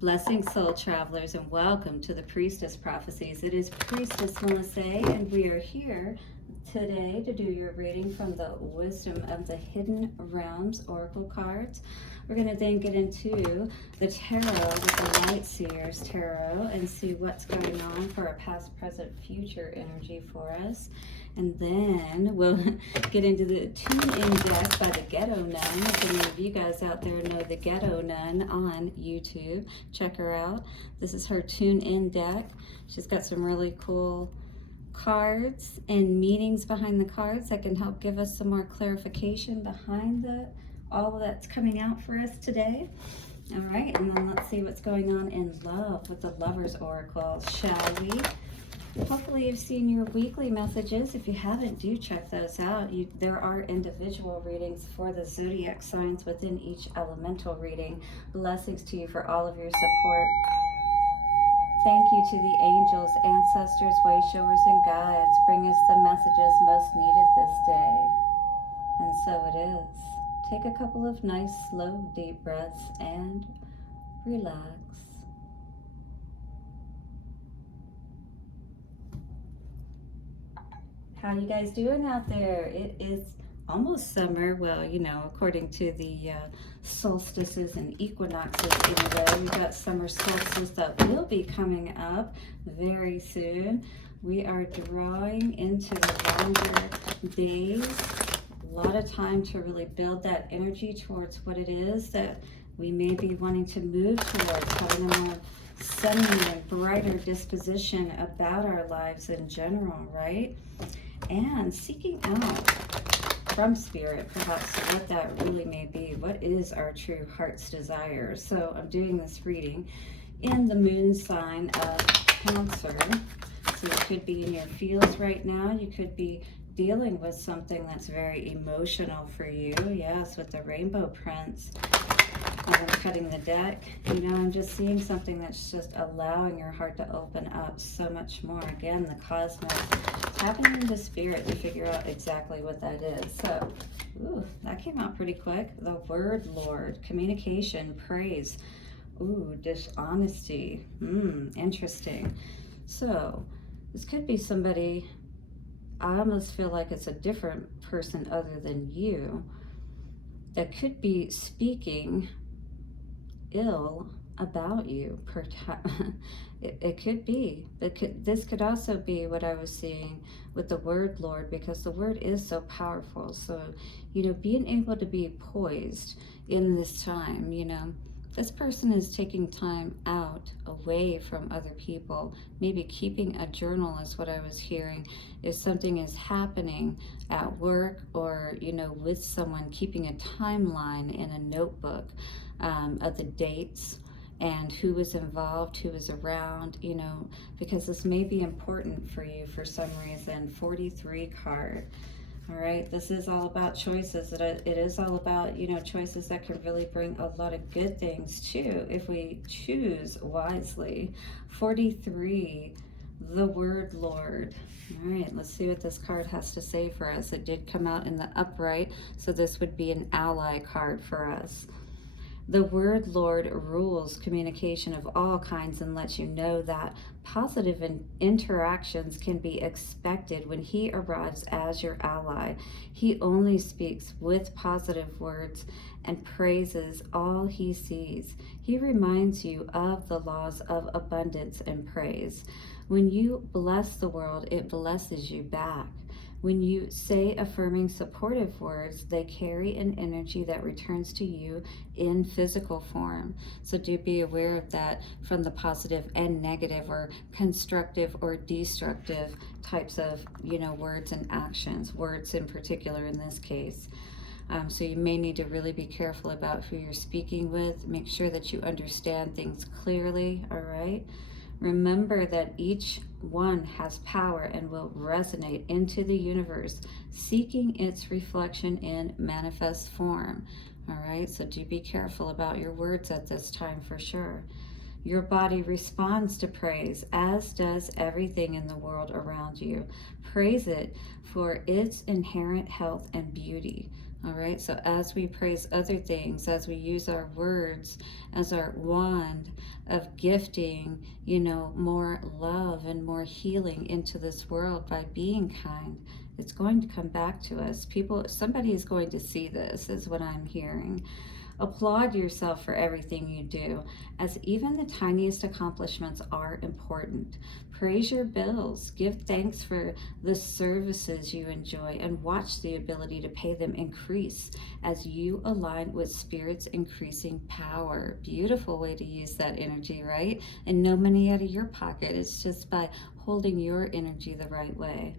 Blessings, soul travelers, and welcome to the Priestess Prophecies. It is Priestess Melissae, and we are here today to do your reading from the Wisdom of the Hidden Realms Oracle cards. We're going to then get into the Tarot with the Light Seers Tarot and see what's going on for our past, present, future energy for us. And then we'll get into the Tune-In deck by the Ghetto Nun. If any of you guys out there know the Ghetto Nun on YouTube, check her out. This is her Tune-In deck. She's got some really cool cards and meanings behind the cards that can help give us some more clarification behind all that's coming out for us today. All right, and then let's see what's going on in love with the Lover's Oracle, shall we? Hopefully you've seen your weekly messages. If you haven't, do check those out. There are individual readings for the zodiac signs within each elemental reading. Blessings to you for all of your support. Thank you to the angels, ancestors, way showers, and guides. Bring us the messages most needed this day. And so it is. Take a couple of nice, slow, deep breaths and relax. How you guys doing out there? It is almost summer. Well, you know, according to the solstices and equinoxes anyway. We've got summer solstice that will be coming up very soon. We are drawing into the longer days. A lot of time to really build that energy towards what it is that we may be wanting to move towards, having a more sunny and brighter disposition about our lives in general, right? And seeking out from spirit perhaps what that really may be. What is our true heart's desire? So I'm doing this reading in the moon sign of Cancer. So you could be in your feels right now. You could be dealing with something that's very emotional for you. Yes, with the rainbow prince. As I'm cutting the deck, you know, I'm just seeing something that's just allowing your heart to open up so much more. Again, the cosmos, tapping into spirit to figure out exactly what that is. So, ooh, that came out pretty quick. The word Lord, communication, praise. Ooh, dishonesty. Interesting. So, this could be somebody, I almost feel like it's a different person other than you that could be speaking ill about you. It could be. This could also be what I was seeing with the word Lord, because the word is so powerful. So, you know, being able to be poised in this time, you know, this person is taking time out away from other people. Maybe keeping a journal is what I was hearing. If something is happening at work or, you know, with someone, keeping a timeline in a notebook of the dates and who was involved, who was around, you know, because this may be important for you for some reason. 43 card. All right, this is all about choices. It is all about, you know, choices that can really bring a lot of good things too if we choose wisely. 43, the word Lord. All right, let's see what this card has to say for us. It did come out in the upright, so this would be an ally card for us. The word Lord rules communication of all kinds and lets you know that positive interactions can be expected when he arrives as your ally. He only speaks with positive words and praises all he sees. He reminds you of the laws of abundance and praise. When you bless the world, it blesses you back. When you say affirming, supportive words, they carry an energy that returns to you in physical form. So do be aware of that from the positive and negative, or constructive or destructive types of, you know, words and actions, words in particular in this case. So you may need to really be careful about who you're speaking with. Make sure that you understand things clearly, all right? Remember that each one has power and will resonate into the universe, seeking its reflection in manifest form. All right, so do be careful about your words at this time for sure. Your body responds to praise, as does everything in the world around you. Praise it for its inherent health and beauty. All right, so as we praise other things, as we use our words as our wand of gifting, more love and more healing into this world by being kind, it's going to come back to us. Somebody is going to see this, is what I'm hearing. Applaud yourself for everything you do, as even the tiniest accomplishments are important. Praise your bills. Give thanks for the services you enjoy, and watch the ability to pay them increase as you align with Spirit's increasing power. Beautiful way to use that energy, right? And no money out of your pocket. It's just by holding your energy the right way.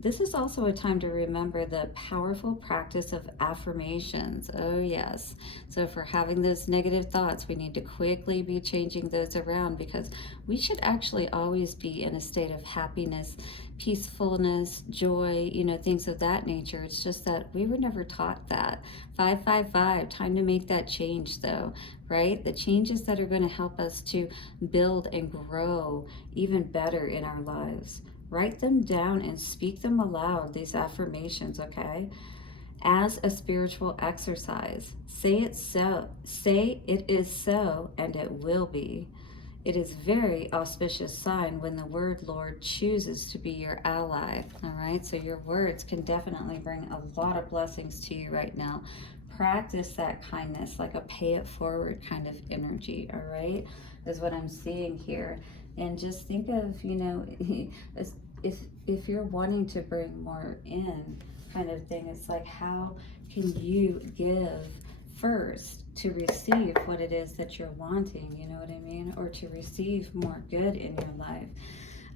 This is also a time to remember the powerful practice of affirmations. Oh, yes. So, if we're having those negative thoughts, we need to quickly be changing those around, because we should actually always be in a state of happiness, peacefulness, joy, things of that nature. It's just that we were never taught that. 555, time to make that change, though, right? The changes that are going to help us to build and grow even better in our lives. Write them down and speak them aloud, these affirmations, okay? As a spiritual exercise. Say it so. Say it is so, and it will be. It is very auspicious sign when the word Lord chooses to be your ally, all right? So your words can definitely bring a lot of blessings to you right now. Practice that kindness, like a pay it forward kind of energy, all right? Is what I'm seeing here. And just think of, if you're wanting to bring more in kind of thing, it's like, how can you give first to receive what it is that you're wanting, you know what I mean? Or to receive more good in your life.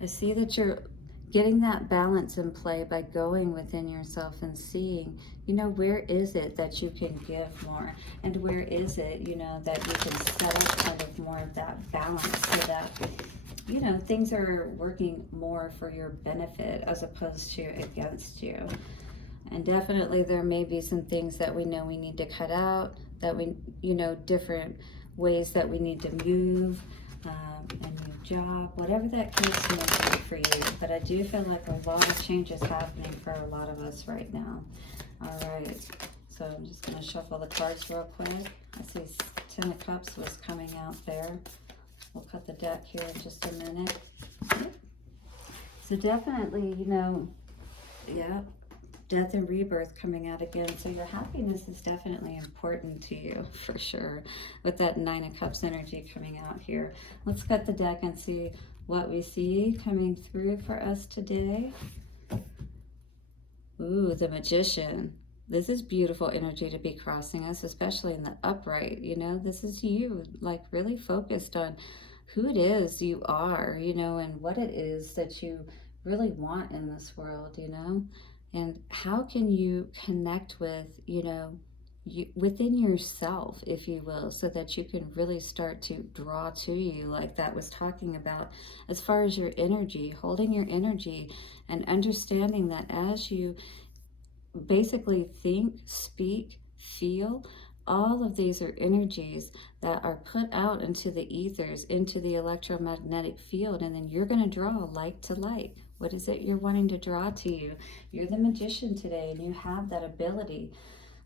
I see that you're getting that balance in play by going within yourself and seeing, where is it that you can give more? And where is it, that you can set up kind of more of that balance, so that things are working more for your benefit as opposed to against you. And definitely there may be some things that we know we need to cut out, that we, different ways that we need to move, a new job, whatever that case may be for you. But I do feel like a lot of change is happening for a lot of us right now. All right. So I'm just going to shuffle the cards real quick. I see 10 of Cups was coming out there. We'll cut the deck here in just a minute. So definitely, death and rebirth coming out again. So your happiness is definitely important to you, for sure, with that 9 of Cups energy coming out here. Let's cut the deck and see what we see coming through for us today. Ooh, the Magician. This is beautiful energy to be crossing us, especially in the upright. This is you, like, really focused on who it is you are, and what it is that you really want in this world, and how can you connect with, within yourself, if you will, so that you can really start to draw to you, like that was talking about, as far as your energy, holding your energy and understanding that as you basically think, speak, feel, all of these are energies that are put out into the ethers, into the electromagnetic field, and then you're going to draw like to like. What is it you're wanting to draw to you? You're the Magician today, and you have that ability.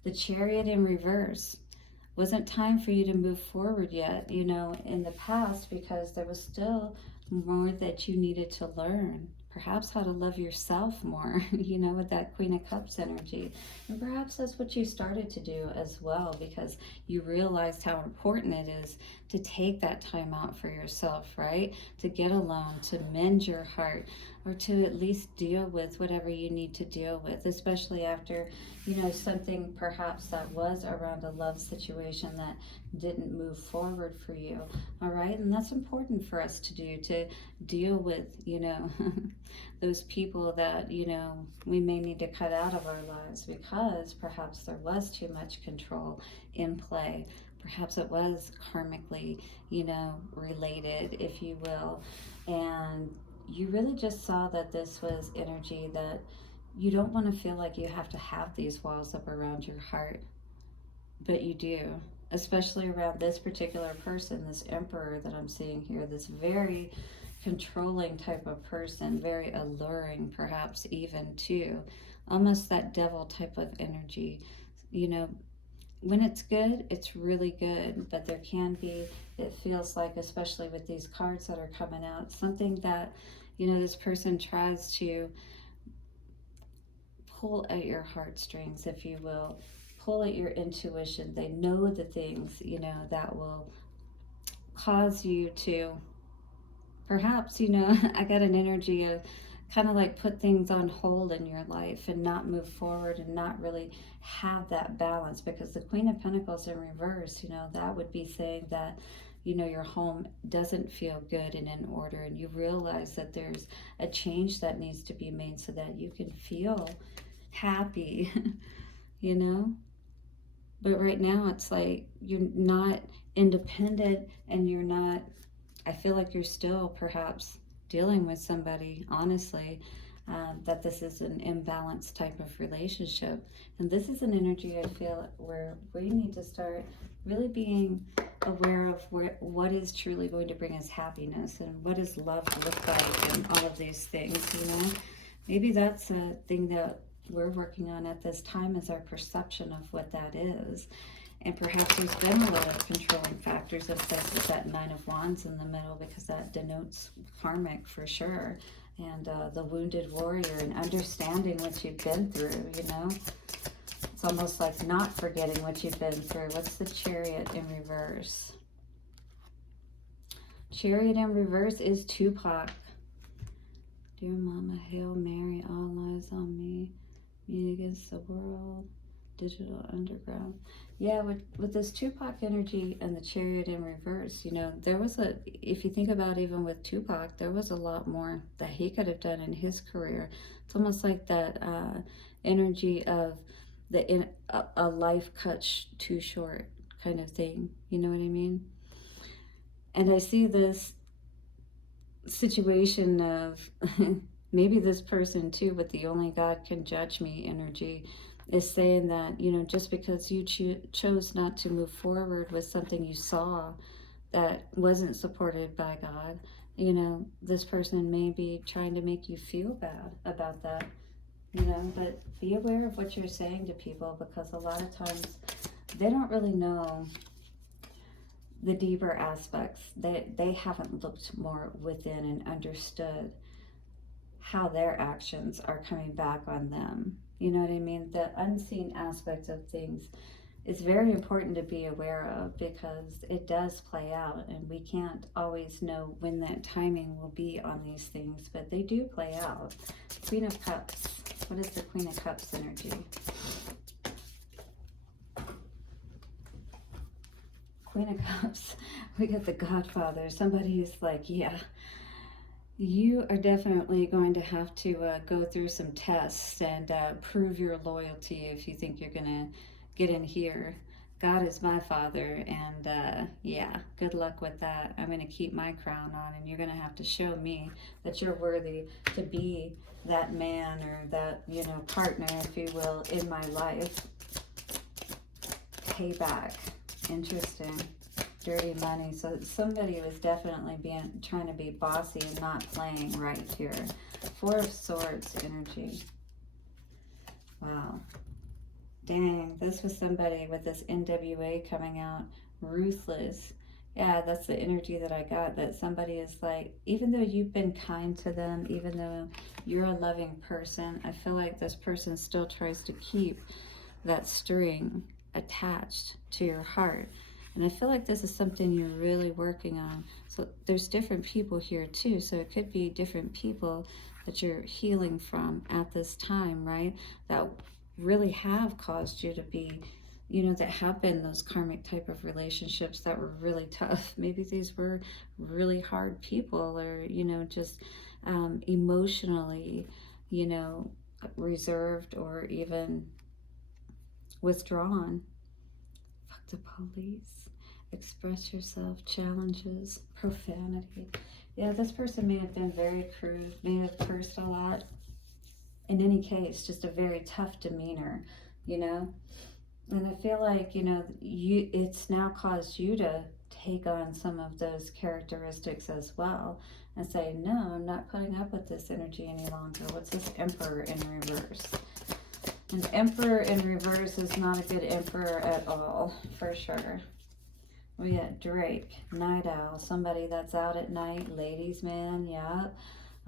The Chariot in reverse. Wasn't time for you to move forward yet, in the past, because there was still more that you needed to learn. Perhaps how to love yourself more, with that Queen of Cups energy. And perhaps that's what you started to do as well, because you realized how important it is to take that time out for yourself, right? To get alone, to mend your heart, or to at least deal with whatever you need to deal with, especially after, something perhaps that was around a love situation that didn't move forward for you. All right. And that's important for us to do, to deal with, those people that, we may need to cut out of our lives, because perhaps there was too much control in play. Perhaps it was karmically, related, if you will. And you really just saw that this was energy that you don't want to feel like you have to have these walls up around your heart. But you do, especially around this particular person, this Emperor that I'm seeing here, this very controlling type of person, very alluring, perhaps even too, almost that devil type of energy, when it's good, it's really good, but there can be, it feels like, especially with these cards that are coming out, something that, you know, this person tries to pull at your heartstrings, if you will, pull at your intuition. They know the things, you know, that will cause you to, perhaps, you know, I got an energy of kind of like put things on hold in your life and not move forward and not really have that balance, because the Queen of Pentacles in reverse, you know, that would be saying that, you know, your home doesn't feel good and in order, and you realize that there's a change that needs to be made so that you can feel happy, you know. But right now it's like you're not independent, and you're not, I feel like you're still perhaps dealing with somebody, honestly, that this is an imbalanced type of relationship. And this is an energy, I feel, where we need to start really being aware of what is truly going to bring us happiness, and what does love look like, and all of these things, you know. Maybe that's a thing that we're working on at this time, is our perception of what that is. And perhaps there's been a lot of controlling factors in place with that Nine of Wands in the middle, because that denotes karmic for sure. And the wounded warrior, and understanding what you've been through, you know. It's almost like not forgetting what you've been through. What's the Chariot in reverse? Chariot in reverse is Tupac. Dear Mama, Hail Mary, all eyes on me. Me against the world. Digital Underground. Yeah, with this Tupac energy and the Chariot in reverse, you know, there was a, if you think about even with Tupac, there was a lot more that he could have done in his career. It's almost like that energy of a life cut too short kind of thing. You know what I mean? And I see this situation of maybe this person too, with the only God can judge me energy, is saying that, you know, just because you chose not to move forward with something you saw that wasn't supported by God, you know, this person may be trying to make you feel bad about that, you know. But be aware of what you're saying to people, because a lot of times they don't really know the deeper aspects. They haven't looked more within and understood how their actions are coming back on them. You know what I mean? The unseen aspect of things is very important to be aware of, because it does play out, and we can't always know when that timing will be on these things, but they do play out. Queen of Cups. What is the Queen of Cups energy? Queen of Cups. We got the Godfather. Somebody is like, yeah, you are definitely going to have to go through some tests and prove your loyalty if you think you're going to get in here. God is my father, and yeah, good luck with that. I'm going to keep my crown on, and you're going to have to show me that you're worthy to be that man, or that, you know, partner, if you will, in my life. Payback. Interesting. Dirty money. So somebody was definitely trying to be bossy and not playing right here. Four of Swords energy. Wow. Dang, this was somebody with this NWA coming out. Ruthless. Yeah, that's the energy that I got, that somebody is like, even though you've been kind to them, even though you're a loving person, I feel like this person still tries to keep that string attached to your heart. And I feel like this is something you're really working on. So there's different people here too. So it could be different people that you're healing from at this time, right? That really have caused you to be, you know, that have been those karmic type of relationships that were really tough. Maybe these were really hard people, or, you know, just emotionally, you know, reserved or even withdrawn. Fuck the police. Express yourself. Challenges. Profanity. Yeah, this person may have been very crude, may have cursed a lot. In any case, just a very tough demeanor, you know. And I feel like, you know, it's now caused you to take on some of those characteristics as well, and say, no, I'm not putting up with this energy any longer. What's this Emperor in reverse? And Emperor in reverse is not a good Emperor at all, for sure. We got Drake, Night Owl, somebody that's out at night, ladies man, yeah.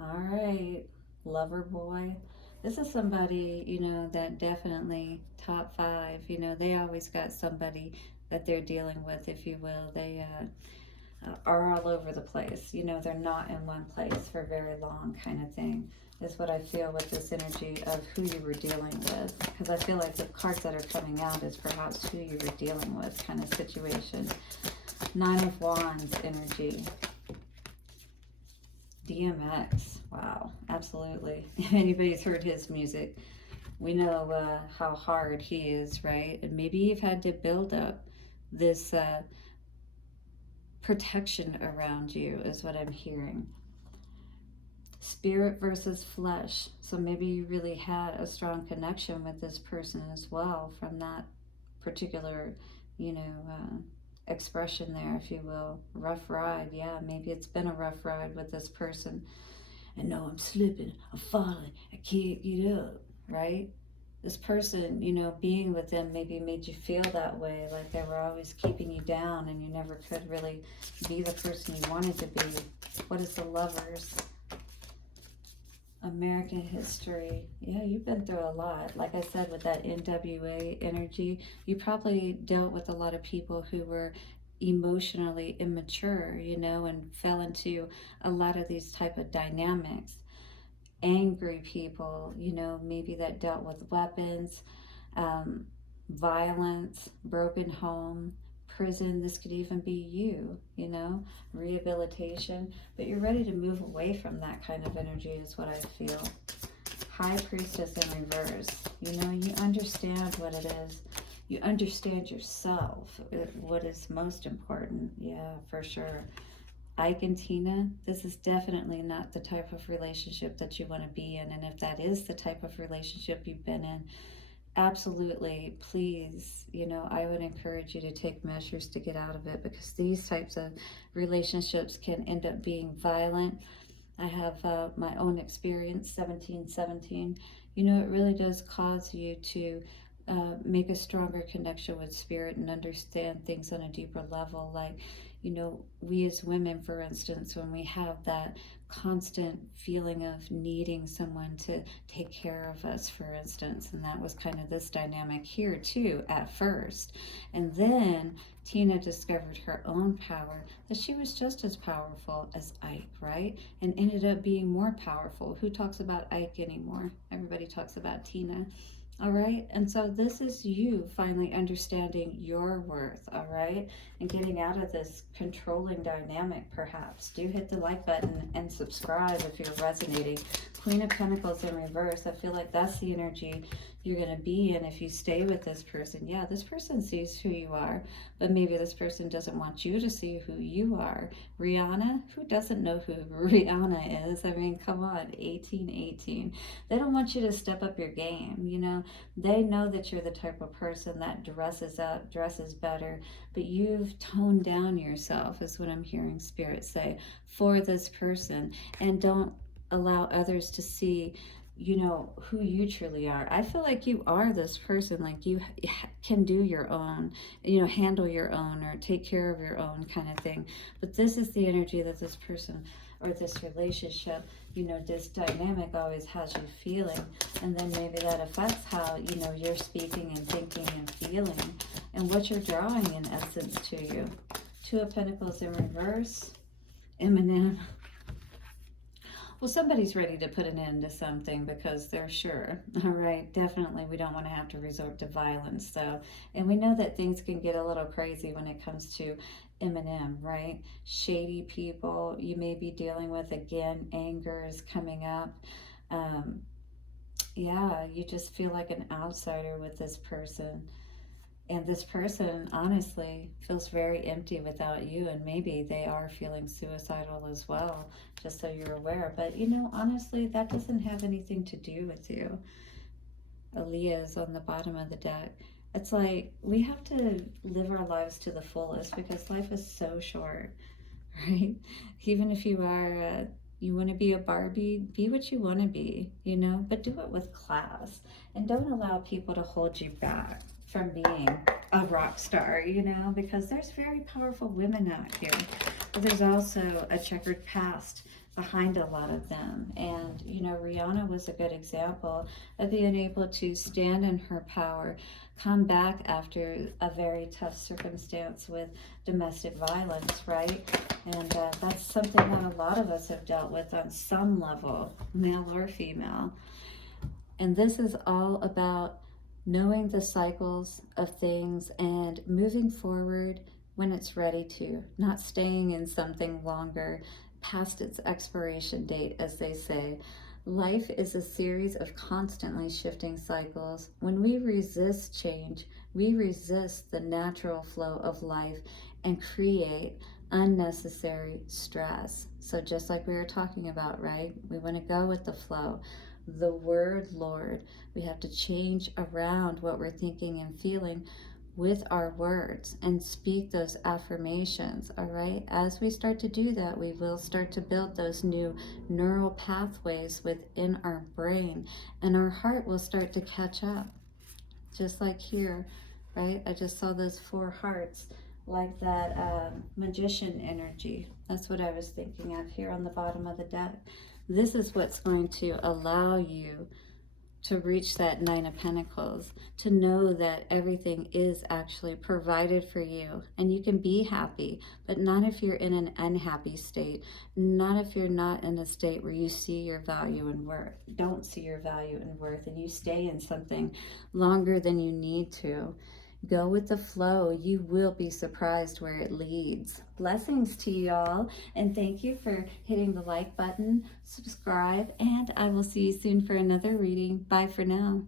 All right, Lover Boy. This is somebody, that definitely top five, they always got somebody that they're dealing with, if you will. They are all over the place. They're not in one place for very long, kind of thing, is what I feel with this energy of who you were dealing with. Because I feel like the cards that are coming out is perhaps who you were dealing with kind of situation. Nine of Wands energy. DMX. Wow, absolutely. If anybody's heard his music, we know how hard he is, right? And maybe you've had to build up this protection around you, is what I'm hearing. Spirit versus flesh. So maybe you really had a strong connection with this person as well from that particular, expression there, if you will. Rough ride. Yeah, maybe it's been a rough ride with this person. And no, I'm slipping, I'm falling, I can't get up, right? This person, being with them maybe made you feel that way, like they were always keeping you down and you never could really be the person you wanted to be. What is the Lovers? American history. Yeah, you've been through a lot. Like I said, with that NWA energy, you probably dealt with a lot of people who were emotionally immature, and fell into a lot of these type of dynamics. Angry people, maybe that dealt with weapons, violence, broken home, prison. This could even be you, rehabilitation. But you're ready to move away from that kind of energy is what I feel. High Priestess in reverse. You understand what it is. You understand yourself, what is most important. Yeah, for sure. Ike and Tina, this is definitely not the type of relationship that you want to be in. And if that is the type of relationship you've been in, absolutely, please, I would encourage you to take measures to get out of it, because these types of relationships can end up being violent. I have my own experience, 1717. It really does cause you to make a stronger connection with spirit and understand things on a deeper level. Like, we as women, for instance, when we have that constant feeling of needing someone to take care of us, for instance, and that was kind of this dynamic here too at first. And then Tina discovered her own power, that she was just as powerful as Ike, right? And ended up being more powerful. Who talks about Ike anymore? Everybody talks about Tina. All right, and so this is you finally understanding your worth, all right, and getting out of this controlling dynamic, perhaps. Do hit the like button and subscribe if you're resonating. Queen of Pentacles in reverse. I feel like that's the energy you're going to be in if you stay with this person. Yeah, this person sees who you are, but maybe this person doesn't want you to see who you are. Rihanna, who doesn't know who Rihanna is? I mean, come on, 1818. They don't want you to step up your game, They know that you're the type of person that dresses up, dresses better, but you've toned down yourself, is what I'm hearing Spirit say, for this person. And don't allow others to see who you truly are. I feel like you are this person, like you can do your own, handle your own or take care of your own kind of thing. But this is the energy that this person or this relationship, this dynamic always has you feeling. And then maybe that affects how, you're speaking and thinking and feeling and what you're drawing in essence to you. Two of Pentacles in reverse. Eminem. Well, somebody's ready to put an end to something because they're sure. All right, definitely we don't want to have to resort to violence, though. And we know that things can get a little crazy when it comes to Eminem, right? Shady people you may be dealing with. Again, anger is coming up. Yeah, you just feel like an outsider with this person. And this person, honestly, feels very empty without you, and maybe they are feeling suicidal as well, just so you're aware. But, honestly, that doesn't have anything to do with you. Aaliyah is on the bottom of the deck. It's like we have to live our lives to the fullest because life is so short, right? Even if you are You want to be a Barbie? Be what you want to be, you know, but do it with class. And don't allow people to hold you back from being a rock star, you know, because there's very powerful women out here. But there's also a checkered past behind a lot of them. And, you know, Rihanna was a good example of being able to stand in her power, come back after a very tough circumstance with domestic violence, right? And that's something that a lot of us have dealt with on some level, male or female. And this is all about knowing the cycles of things and moving forward when it's ready to, not staying in something longer past its expiration date, as they say. Life is a series of constantly shifting cycles. When we resist change, we resist the natural flow of life and create unnecessary stress. So, just like we were talking about, right? We want to go with the flow. The word Lord, we have to change around what we're thinking and feeling with our words and speak those affirmations. All right, as we start to do that, we will start to build those new neural pathways within our brain, and our heart will start to catch up, just like here, right? I just saw those 4 hearts, like that magician energy. That's what I was thinking of here on the bottom of the deck. This is what's going to allow you to reach that 9 of Pentacles, to know that everything is actually provided for you and you can be happy, but not if you're in an unhappy state, not if you're not in a state where you see your value and worth, don't see your value and worth, and you stay in something longer than you need to. Go with the flow. You will be surprised where it leads. Blessings to you all, and thank you for hitting the like button, subscribe, and I will see you soon for another reading. Bye for now.